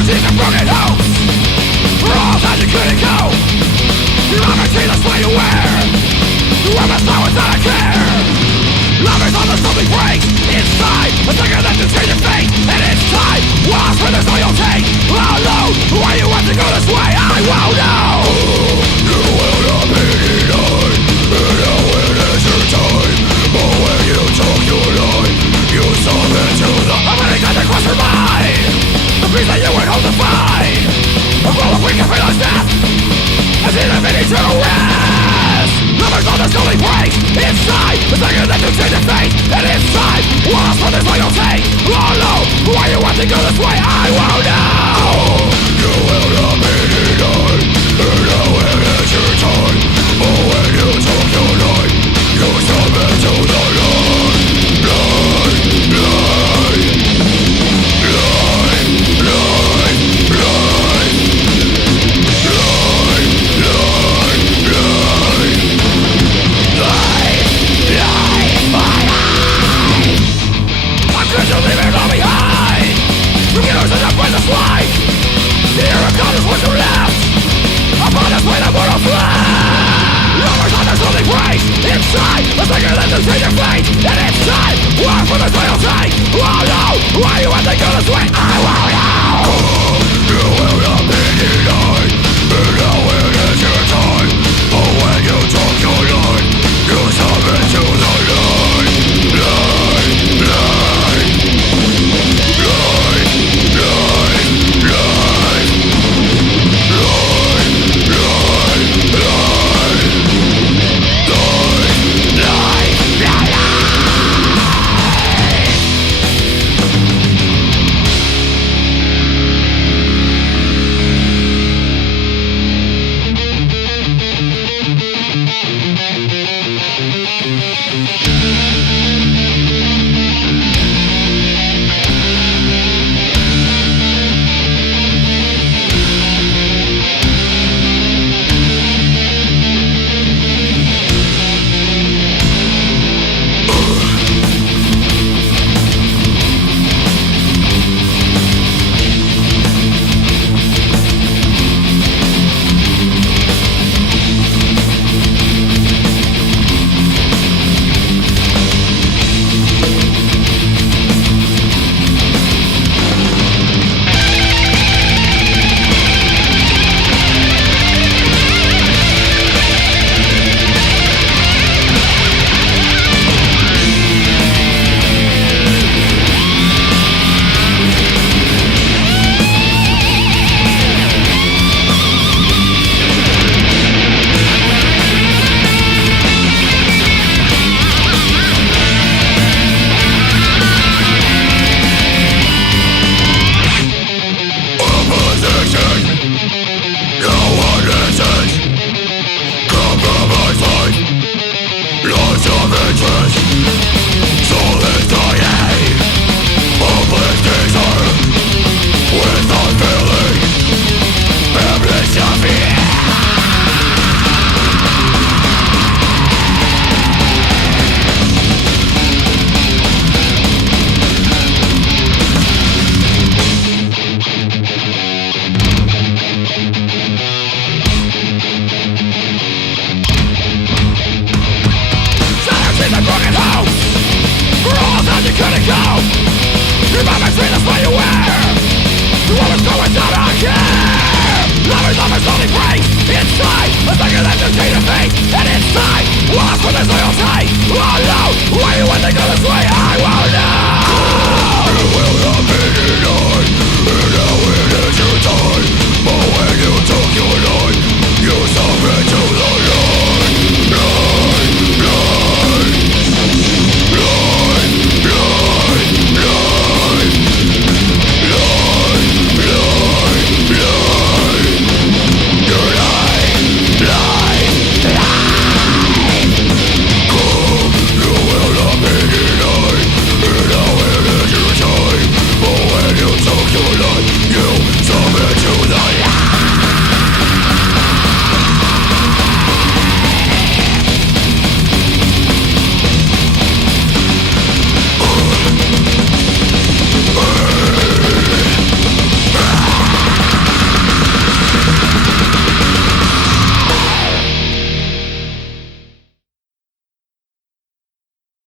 Tears and broken hopes for all that you couldn't go. You have a tailor's way to wear. You have a smile without a care. Lovers on the something breaks inside. A second that you change your fate. And it's time. Walls where there's no you'll take. Oh no, why you want to go this way? I won't know. You will not be denied. And now it is your time. But when you talk your line, you submit to the ability to cross your mind. The peace that you would hold to find. A world of weak and fearless death. As in a mini to rest. Lovers on the slowly breaks inside. The second that you change your fate. And it's time. Walls for this way you'll take. Oh no, why you want to go this way? I won't know. You will not be denied. And now it is your time. But when you talk your line, you submit to the line. Line, line. Line, line, line. Line, line, line. Line, line, line. I couldn't leave it all behind. You get us in a poisonous life. The air of God is what you left. Upon this way the mortal flesh. Lovers on the slowly breaks inside. A second that you change your fate. And it's time. War for this way you'll take. Oh no, why you want to go this way? I won't know. You will not be denied. And now it is your time. But when you talk your line, you submit to the line. Line, line. Line, line, line. Line, line, line. Line, line, line. Lost with this loyalty. Oh no, why you want to go this way? I won't know.